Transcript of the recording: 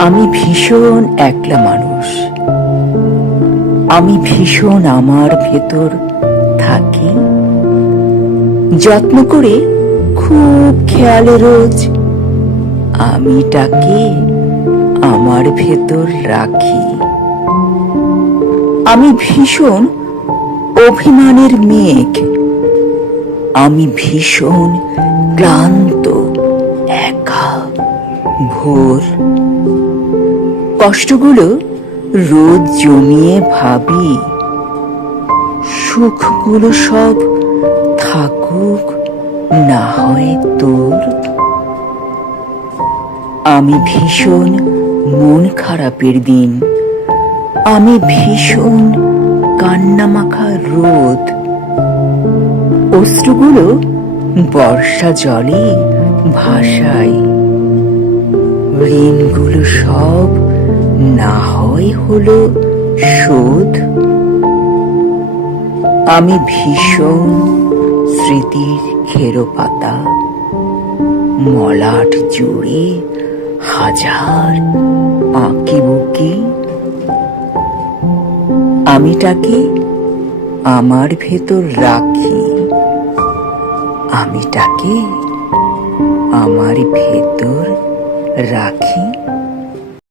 আমি ভীষণ একলা মানুষ। আমি ভীষণ আমার ভেতর থাকি। যত্ন করে খুব খেয়ালে রোজ আমি তাকে আমার ভেতর রাখি। আমি ভীষণ অভিমানের মেঘ। আমি ভীষণ ক্লান্ত। ভোর। কষ্টগুলো রোদ জমিয়ে ভাবি, সুখগুলো সব থাকুক, না হয় তোর। আমি ভীষণ মন খারাপের দিন। আমি ভীষণ কান্নামাখা রোদ। অশ্রুগুলো বর্ষা জলে ভাসায় সব না হয় হলো শোধ আমি ভীষণ স্মৃতির খেরো পাতা মলাট জুড়ে হাজার আঁকি বুকি আমিটাকে আমার ভেতর রাখি। আমি তাকে আমার ভেতর রাখি।